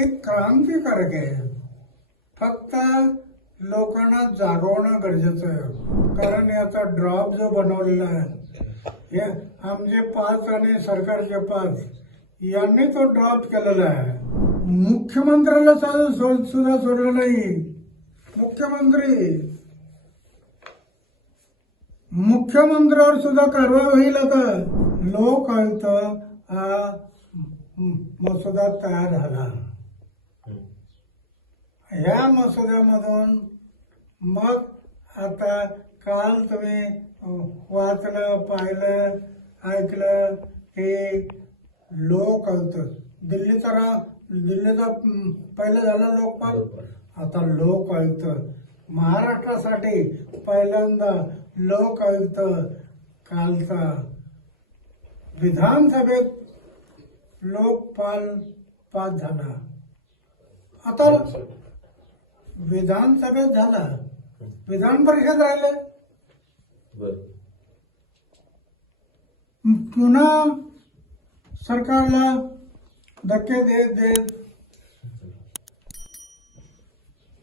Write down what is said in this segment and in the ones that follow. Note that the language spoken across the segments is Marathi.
एक क्रांतिकारक आहे. फक्त लोकांना जागवणं गरजेचं आहे. कारण याचा ड्रॉप जो बनवलेला आहे हे आमचे पाच आणि सरकारचे पाच यांनी तो ड्रॉप केलेला आहे. मुख्यमंत्र्याला चालू सो- सुद्धा सोडलं नाही. मुख्यमंत्री. मुख्यमंत्र्यावर सुद्धा कारवाई होईल आता. लोक आयुक्त हा मसुदा तयार झाला. ह्या मसुद्यामधून मग आता काल तुम्ही वाचलं पाहिलं ऐकलं की लोक आयुक्त दिल्लीचा दिल्लीचा पहिलं झालं लोकपाल. आता लोक आयुक्त महाराष्ट्रासाठी पहिल्यांदा लोक आयुक्त कालचा विधानसभेत लोकपाल पास झाला. आता विधानसभेत झाला. विधान परिषद राहिले. पुन्हा सरकारला धक्के देत देत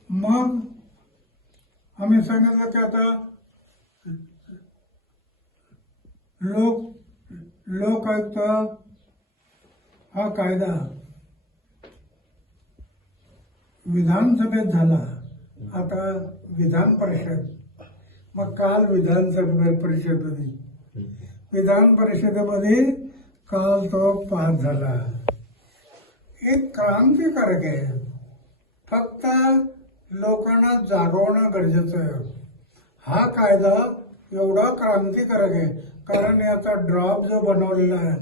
मग आम्ही सांगितलं की आता लोक लोक आयुक्त हा कायदा विधानसभेत झाला. आता विधान परिषद. मग काल विधानसभे परिषद होती विधान परिषदेमध्ये काल तो पास झाला. एक क्रांतिकारक आहे. फक्त लोकांना जागवणं गरजेचं आहे. हा कायदा एवढा क्रांतिकारक आहे. कारण याचा ड्रॉप जो बनवलेला आहे.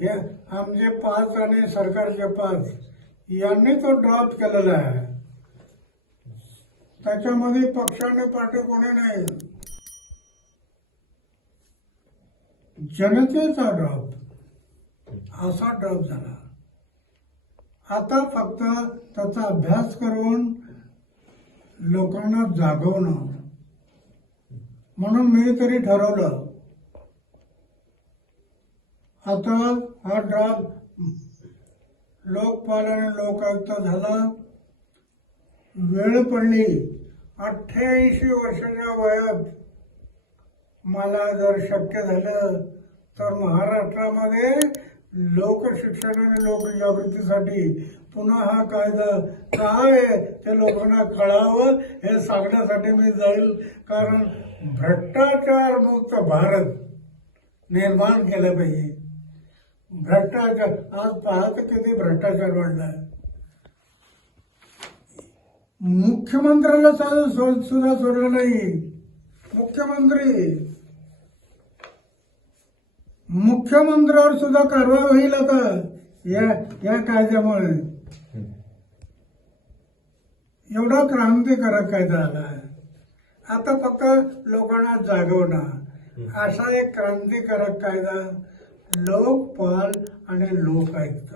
हे आमचे पाच आणि सरकारचे पाच. यांनी तो ड्राफ्ट केलेला आहे. त्याच्यामध्ये पक्षाने पाठी कोणी नाही. जनतेचा ड्राफ्ट असा ड्राफ्ट झाला. आता फक्त त्याचा अभ्यास करून लोकांना जागवणं. म्हणून मी तरी ठरवलं. आता हा ड्राफ्ट लोकपाल आणि लोकायुक्त झाला. वेळ पडली. अठ्ठ्याऐंशी वर्षाच्या वयात मला जर शक्य झालं तर महाराष्ट्रामध्ये लोकशिक्षण आणि लोकजागृतीसाठी पुन्हा हा कायदा काय आहे ते लोकांना कळावं हे सांगण्यासाठी मी जाईल. कारण भ्रष्टाचार मुक्त भारत निर्माण केलं पाहिजे. भ्रष्टाचार आज पाहत किती भ्रष्टाचार वाढलाय. मुख्यमंत्र्याला सुद्धा सोडलं नाही. मुख्यमंत्री. मुख्यमंत्र्यावर सुद्धा कारवाई होईल आता या या कायद्यामुळे. एवढा क्रांतिकारक कायदा आला आता फक्त लोकांना जागवणं. असा एक क्रांतिकारक कायदा लोकपाल आणि लोकायुक्त